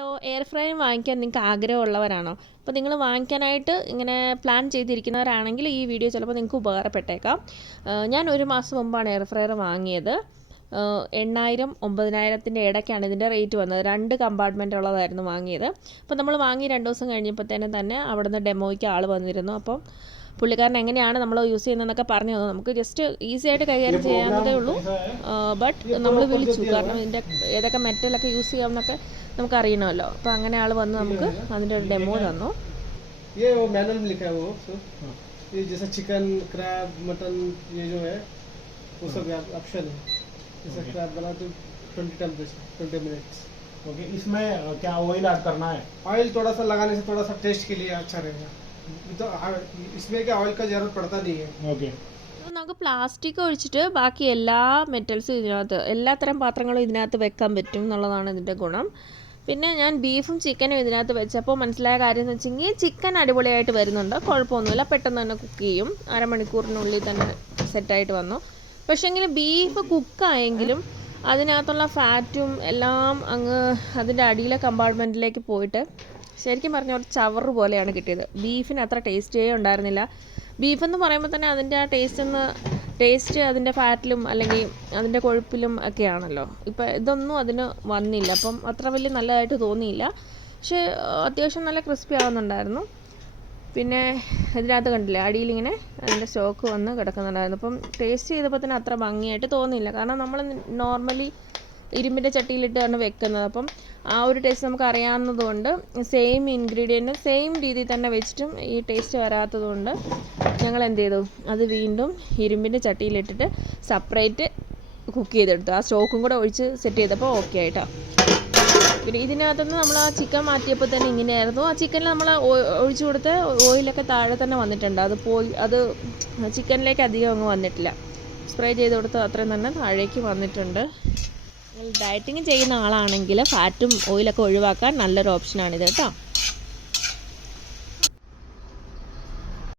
Hello, air fryer വാങ്ങിക്കാൻ നിങ്ങൾക്ക് ആഗ്രഹമുള്ളവരാണോ? അപ്പോൾ നിങ്ങൾ വാങ്ങിക്കാനായിട്ട് ഇങ്ങനെ പ്ലാൻ ചെയ്തിരിക്കുന്നവരാണെങ്കിൽ ഈ വീഡിയോ ചിലപ്പോൾ നിങ്ങൾക്ക് ഉപകാരപ്പെട്ടേക്കാം. ഞാൻ ഒരു മാസം മുമ്പാണ് എയർ ഫ്രയർ വാങ്ങിയത്. 8,000 9,000 ഇടയ്ക്കാണ് ഇതിൻ്റെ റേറ്റ് വന്നത്. 2 കമ്പാർട്ട്മെൻ്റ് ഉള്ളതായിരുന്നു വാങ്ങിയത്. അപ്പോൾ നമ്മൾ വാങ്ങി 2 ദിവസം കഴിഞ്ഞപ്പോഴത്തേനും തന്നെ അവിടുന്ന് ഡെമോയ്ക്ക് ആൾ വന്നിരുന്നു. അപ്പോൾ പുള്ളിക്കാരൻ എങ്ങനെയാണ് നമ്മൾ യൂസ് ചെയ്യുന്നതെന്നൊക്കെ പറഞ്ഞു തന്നു. നമുക്ക് ജസ്റ്റ് ഈസി ആയിട്ട് കൈകാര്യം ചെയ്യാവുന്നതേ ഉള്ളൂ. ബട്ട് നമ്മൾ വിളിച്ചു, കാരണം ഇതിൻ്റെ ഏതൊക്കെ മെറ്റലൊക്കെ യൂസ് ചെയ്യാമെന്നൊക്കെ നമുക്ക് അറിയണമല്ലോ. അപ്പോൾ അങ്ങനെ ആൾ വന്ന് നമുക്ക് അതിൻ്റെ ഒരു ഡെമോ തന്നു. जैसा चिकन क्रैब मटन ये जो है वो सब ऑप्शन है. जैसा क्रैब बना तो 20 मिनट्स. ओके, इसमें क्या ऑयल ऐड करना है? ऑयल थोड़ा सा लगाने से थोड़ा सा टेस्ट के लिए अच्छा रहेगा. तो इसमें क्या ऑयल का जरूरत पड़ता नहीं है. ओके, നമുക്ക് പ്ലാസ്റ്റിക് ഒഴിച്ചിട്ട് ബാക്കി എല്ലാ മെറ്റൽസും ഇതിനകത്ത്, എല്ലാത്തരം പാത്രങ്ങളും ഇതിനകത്ത് വെക്കാൻ പറ്റും എന്നുള്ളതാണ് ഇതിൻ്റെ ഗുണം. പിന്നെ ഞാൻ ബീഫും ചിക്കനും ഇതിനകത്ത് വെച്ചപ്പോൾ മനസ്സിലായ കാര്യം എന്ന് വെച്ചെങ്കിൽ ചിക്കൻ അടിപൊളിയായിട്ട് വരുന്നുണ്ട്, കുഴപ്പമൊന്നുമില്ല, പെട്ടെന്ന് തന്നെ കുക്ക് ചെയ്യും, അരമണിക്കൂറിനുള്ളിൽ തന്നെ സെറ്റായിട്ട് വന്നു. പക്ഷേങ്കിൽ ബീഫ് കുക്കായെങ്കിലും അതിനകത്തുള്ള ഫാറ്റും എല്ലാം അങ്ങ് അതിൻ്റെ അടിയിലെ കമ്പാർട്ട്മെൻറ്റിലേക്ക് പോയിട്ട് ശരിക്കും പറഞ്ഞാൽ ഒരു ചവറ് പോലെയാണ് കിട്ടിയത്. ബീഫിന് അത്ര ടേസ്റ്റേ ഉണ്ടായിരുന്നില്ല. ബീഫെന്ന് പറയുമ്പോൾ തന്നെ അതിൻ്റെ ആ ടേസ്റ്റ് അതിൻ്റെ ഫാറ്റിലും അല്ലെങ്കിൽ അതിൻ്റെ കൊഴുപ്പിലും ഒക്കെയാണല്ലോ. ഇപ്പം ഇതൊന്നും അതിന് വന്നില്ല, അപ്പം അത്ര വലിയ നല്ലതായിട്ട് തോന്നിയില്ല. പക്ഷേ അത്യാവശ്യം നല്ല ക്രിസ്പി ആവുന്നുണ്ടായിരുന്നു. പിന്നെ ഇതിനകത്ത് കണ്ടില്ലേ, അടിയിലിങ്ങനെ അതിൻ്റെ സ്റ്റോക്ക് വന്ന് കിടക്കുന്നുണ്ടായിരുന്നു. അപ്പം ടേസ്റ്റ് ചെയ്തപ്പോൾ തന്നെ അത്ര ഭംഗിയായിട്ട് തോന്നിയില്ല, കാരണം നമ്മൾ നോർമലി ഇരുമ്പിൻ്റെ ചട്ടിയിലിട്ടാണ് വെക്കുന്നത്. അപ്പം ആ ഒരു ടേസ്റ്റ് നമുക്ക് അറിയാവുന്നതുകൊണ്ട് സെയിം ഇൻഗ്രീഡിയൻറ്റ് സെയിം രീതിയിൽ തന്നെ വെച്ചിട്ടും ഈ ടേസ്റ്റ് വരാത്തതുകൊണ്ട് ഞങ്ങൾ എന്ത് ചെയ്തു, അത് വീണ്ടും ഇരുമ്പിൻ്റെ ചട്ടിയിലിട്ടിട്ട് സെപ്പറേറ്റ് കുക്ക് ചെയ്തെടുത്തു. ആ സ്റ്റോക്കും കൂടെ ഒഴിച്ച് സെറ്റ് ചെയ്തപ്പോൾ ഓക്കെ ആയിട്ടോ. പിന്നെ ഇതിനകത്തുനിന്ന് നമ്മൾ ആ ചിക്കൻ മാറ്റിയപ്പോൾ തന്നെ ഇങ്ങനെയായിരുന്നു. ആ ചിക്കനിൽ നമ്മൾ ഒഴിച്ചു കൊടുത്ത ഓയിലൊക്കെ താഴെ തന്നെ വന്നിട്ടുണ്ട്. അത് ചിക്കനിലേക്ക് അധികം അങ്ങ് വന്നിട്ടില്ല. സ്പ്രേ ചെയ്ത് കൊടുത്ത് അത്രയും തന്നെ താഴേക്ക് വന്നിട്ടുണ്ട്. ഡയറ്റിങ് ചെയ്യുന്ന ആളാണെങ്കിൽ ഫാറ്റും ഓയിലൊക്കെ ഒഴിവാക്കാൻ നല്ലൊരു ഓപ്ഷനാണിത് കേട്ടോ.